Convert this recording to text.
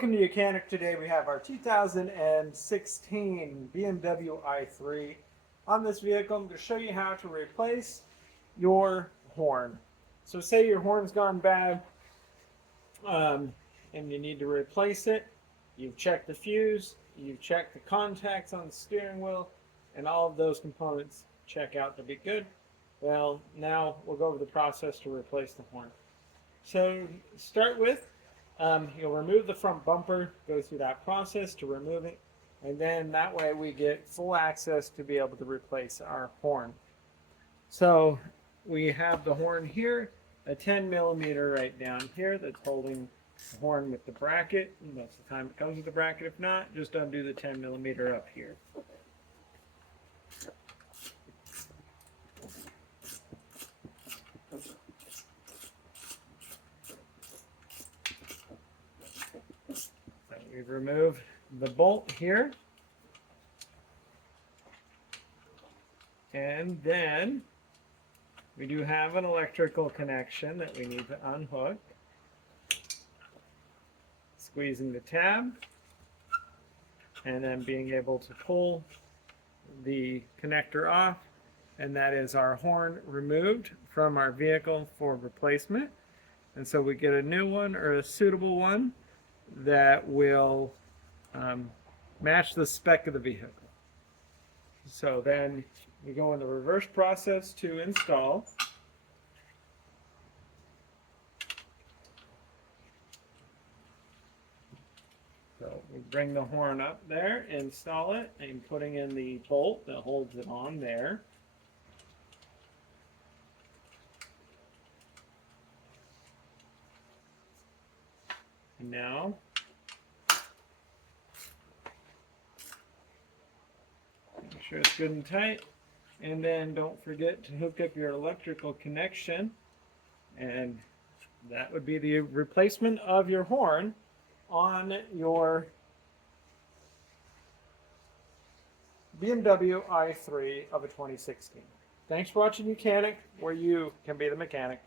Welcome to Mechanic. Today we have our 2016 BMW i3. On this vehicle, I'm going to show you how to replace your horn. So say your horn's gone bad and you need to replace it. You've checked the fuse, you've checked the contacts on the steering wheel, and all of those components check out to be good. Well, now we'll go over the process to replace the horn. So start with, you'll remove the front bumper, go through that process to remove it, and then that way we get full access to be able to replace our horn. So we have the horn here, a 10mm right down here that's holding the horn with the bracket. Most of the time it comes with the bracket. If not, just undo the 10mm up here. We remove the bolt here, and then we do have an electrical connection that we need to unhook. Squeezing the tab and then being able to pull the connector off, and that is our horn removed from our vehicle for replacement. And so we get a new one or a suitable one that will match the spec of the vehicle. So then we go in the reverse process to install. So we bring the horn up there, install it, and putting in the bolt that holds it on there. And now make sure it's good and tight, and then don't forget to hook up your electrical connection, and that would be the replacement of your horn on your BMW i3 of a 2016. Thanks for watching Mechanic, where you can be the mechanic.